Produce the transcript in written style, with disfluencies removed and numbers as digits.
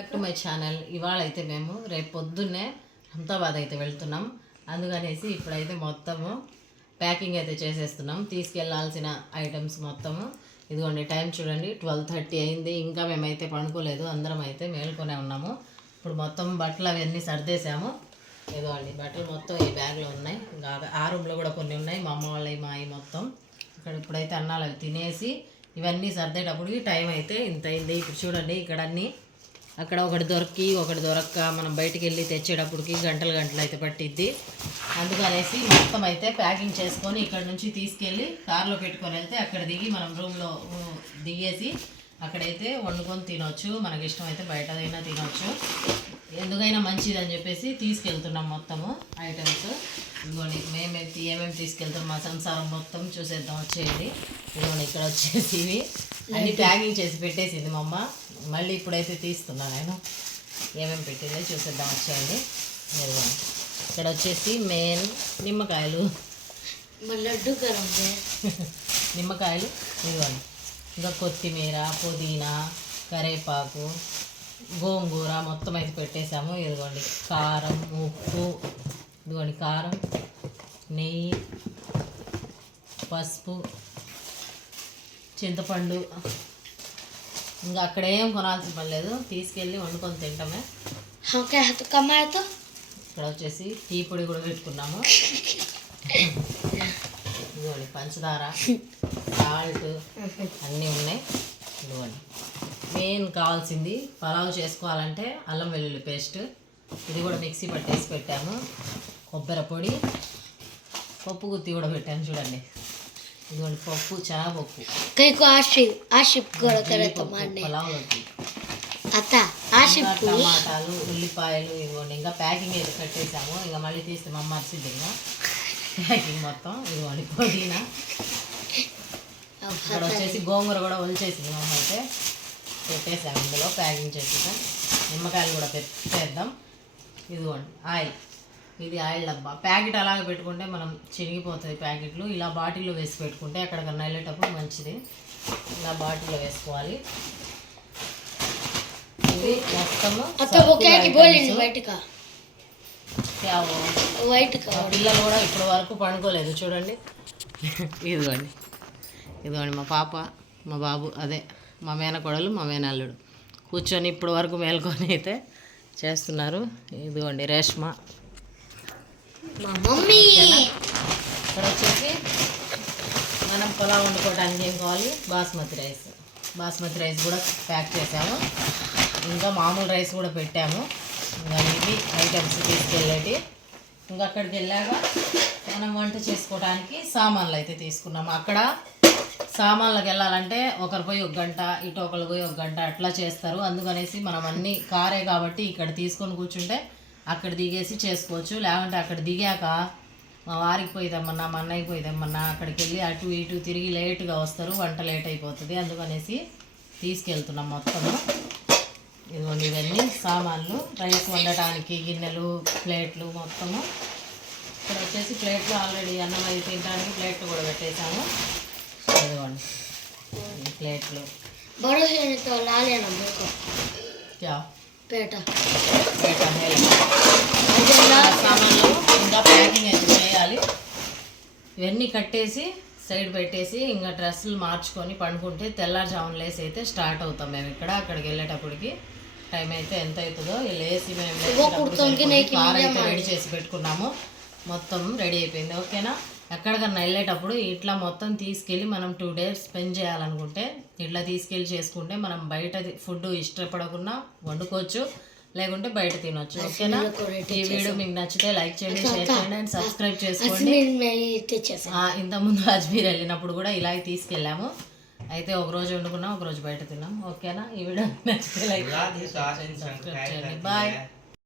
Back to my channel. ఇవాళ అయితే మేము రేపు పొద్దున్నే అహ్మదాబాద్ అయితే వెళ్తున్నాం. అందుకనేసి ఇప్పుడైతే మొత్తము ప్యాకింగ్ అయితే చేసేస్తున్నాం. తీసుకెళ్లాల్సిన ఐటమ్స్ మొత్తము ఇదిగోండి. టైం చూడండి 12:30 అయింది. ఇంకా మేమైతే పడుకోలేదు, అందరం అయితే మేల్కొనే ఉన్నాము. ఇప్పుడు మొత్తం బట్టలు అవన్నీ సర్దేశాము. ఇదిగోండి బట్టలు మొత్తం ఈ బ్యాగ్లో ఉన్నాయి. ఇంకా ఆ రూమ్లో కూడా కొన్ని ఉన్నాయి, మా అమ్మ వాళ్ళవి మావి మొత్తం. ఇక్కడ ఇప్పుడైతే అన్నాలు అవి తినేసి ఇవన్నీ సర్దేటప్పటికి టైం అయితే ఇంత అయింది. ఇప్పుడు చూడండి ఇక్కడ అన్నీ అక్కడ ఒకటి దొరక్క మనం బయటికి వెళ్ళి తెచ్చేటప్పటికి గంటలు అయితే పట్టిద్ది. అందుకనేసి మొత్తం అయితే ప్యాకింగ్ చేసుకొని ఇక్కడ నుంచి తీసుకెళ్ళి కార్లో పెట్టుకొని వెళ్తే అక్కడ దిగి మనం రూమ్లో దిగేసి అక్కడైతే వండుకొని తినొచ్చు. మనకి ఇష్టమైతే బయటదైనా తినొచ్చు, ఎందుకైనా మంచిదని చెప్పేసి తీసుకెళ్తున్నాం మొత్తము ఐటమ్స్. ఇదిగోండి ఏమేమి తీసుకెళ్తాం మా సంసారం మొత్తం చూసేద్దాం వచ్చేది. ఇదిగోండి ఇక్కడ వచ్చేసి ఇవి అన్నీ ప్యాకింగ్ చేసి పెట్టేసింది మా అమ్మ. మళ్ళీ ఇప్పుడైతే తీస్తున్నాను నేను ఏమేమి పెట్టిందో చూసేద్దాం వచ్చేయండి. ఇదిగోండి ఇక్కడ వచ్చేసి మెయిన్ నిమ్మకాయలు, నిమ్మకాయలు ఇదిగోండి. ఇంకా కొత్తిమీర, పుదీనా, కరివేపాకు, గోంగూర మొత్తం అయితే పెట్టేసాము. ఇదిగోండి కారం, ఉప్పు, ఇదిగోండి కారం, నెయ్యి, పసుపు, చింతపండు. ఇంకా అక్కడ ఏం కొనాల్సిన పని లేదు, తీసుకెళ్ళి వండుకొని తింటామే. ఇక్కడ వచ్చేసి టీ పొడి కూడా పెట్టుకున్నాము. ఇదిగోండి పంచదార, సాల్ట్ అన్నీ ఉన్నాయి. ఇదిగోండి మెయిన్ కావాల్సింది పలావ్ చేసుకోవాలంటే అల్లం వెల్లుల్లి పేస్ట్, ఇది కూడా మిక్సీ పట్టేసి పెట్టాము. కొబ్బరి పొడి, పప్పు గుత్తి కూడా పెట్టాను చూడండి. ఇదిగోండి పప్పు, శనగపప్పు, పలావ్లోకి టమాటాలు, ఉల్లిపాయలు. ఇదిగోండి ఇంకా ప్యాకింగ్ అయితే కట్టేసాము. ఇంకా మళ్ళీ తీస్తే మా అమ్మ మర్చిద్ది ఇంకా ప్యాకింగ్ మొత్తం. ఇదిగోండి పుదీనా, ఇక్కడ వచ్చేసి గోంగూర కూడా ఒలిచేసింది మా అమ్మ అయితే పెట్టేసాము ఇందులో ప్యాకింగ్ చేసేసాం. నిమ్మకాయలు కూడా పెట్టేద్దాం. ఇదిగోండి ఆయిల్, ఇది ఆయిల్ డబ్బా. ప్యాకెట్ అలాగే పెట్టుకుంటే మనం చిరిగిపోతుంది ప్యాకెట్లు. ఇలా బాటిల్లో వేసి పెట్టుకుంటే ఎక్కడికన్నా వెళ్ళేటప్పుడు మంచిది. ఇలా బాటిల్లో వేసుకోవాలి. ఇది మొత్తము పిల్లలు కూడా ఇప్పటి వరకు పండుకోలేదు చూడండి. ఇదిగోండి మా పాప, మా బాబు, అదే మా మేనకోడలు, మా మేనల్లుడు కూర్చొని ఇప్పటి వరకు మేల్కొని అయితే చేస్తున్నారు. ఇదిగోండి రేష్మ, మా మమ్మీ. ఇక్కడ వచ్చేసి మనం పొలావ్ వండుకోవడానికి ఏం కావాలి, బాస్మతి రైస్ కూడా ప్యాక్ చేసాము. ఇంకా మామూలు రైస్ కూడా పెట్టాము. ఇంకా ఇవి ఐటమ్స్ తీసుకెళ్ళేటి. ఇంకా అక్కడికి వెళ్ళాక మనం వంట చేసుకోవడానికి సామాన్లు అయితే తీసుకున్నాము. అక్కడ సామాన్లకు వెళ్ళాలంటే ఒకరు పోయి 1 గంట, ఇటు ఒకరు పోయి 1 గంట అట్లా చేస్తారు. అందుకనేసి మనం అన్నీ కారే కాబట్టి ఇక్కడ తీసుకొని కూర్చుంటే అక్కడ దిగేసి చేసుకోవచ్చు. లేకుంటే అక్కడ దిగాక మా వారికి పోయిదమ్మన్నా, మా అన్నయ్యకి పోయిదమ్మన్నా, అక్కడికి వెళ్ళి అటు ఇటు తిరిగి లేట్గా వస్తారు, వంట లేట్ అయిపోతుంది. అందుకనేసి తీసుకెళ్తున్నాం మొత్తము. ఇదిగోండి ఇవన్నీ సామాన్లు, రైస్ వండటానికి గిన్నెలు, ప్లేట్లు మొత్తము. ఇక్కడ వచ్చేసి ప్లేట్లు ఆల్రెడీ అన్నం అది తినడానికి ప్లేట్లు కూడా పెట్టేసాము. ఇదిగోండి ప్లేట్లు, సామాన్లు ఇంకా ప్యాకింగ్ అయితే చేయాలి. ఇవన్నీ కట్టేసి సైడ్ పెట్టేసి ఇంకా డ్రెస్సులు మార్చుకొని పండుకుంటే తెల్లారుజామున లేసి అయితే స్టార్ట్ అవుతాం మేము. అక్కడికి వెళ్ళేటప్పటికి టైం అయితే ఎంత అవుతుందో లేసి మేము కార్ అయితే రెడీ చేసి పెట్టుకున్నాము. మొత్తం రెడీ అయిపోయింది. ఓకేనా. ఎక్కడికన్నా వెళ్ళేటప్పుడు ఇట్లా మొత్తం తీసుకెళ్ళి మనం 2 days స్పెండ్ చేయాలనుకుంటే ఇట్లా తీసుకెళ్ళి చేసుకుంటే మనం బయట ఫుడ్ ఇష్టపడకుండా వండుకోవచ్చు, లేకుంటే బయట తినొచ్చు. ఓకేనా. ఈ వీడియో మీకు నచ్చితే లైక్ చేయండి, షేర్ చేయండి అండ్ సబ్స్క్రైబ్ చేసుకోండి. ఇంతకుముందు అజ్మీర్ వెళ్ళినప్పుడు కూడా ఇలాగే తీసుకెళ్ళాము. అయితే ఒకరోజు వండుకున్నాం, ఒకరోజు బయట తిన్నాం. ఓకేనా. ఈ వీడియో నచ్చితే లైక్ చేయండి, సబ్స్క్రైబ్ చేయండి. బాయ్.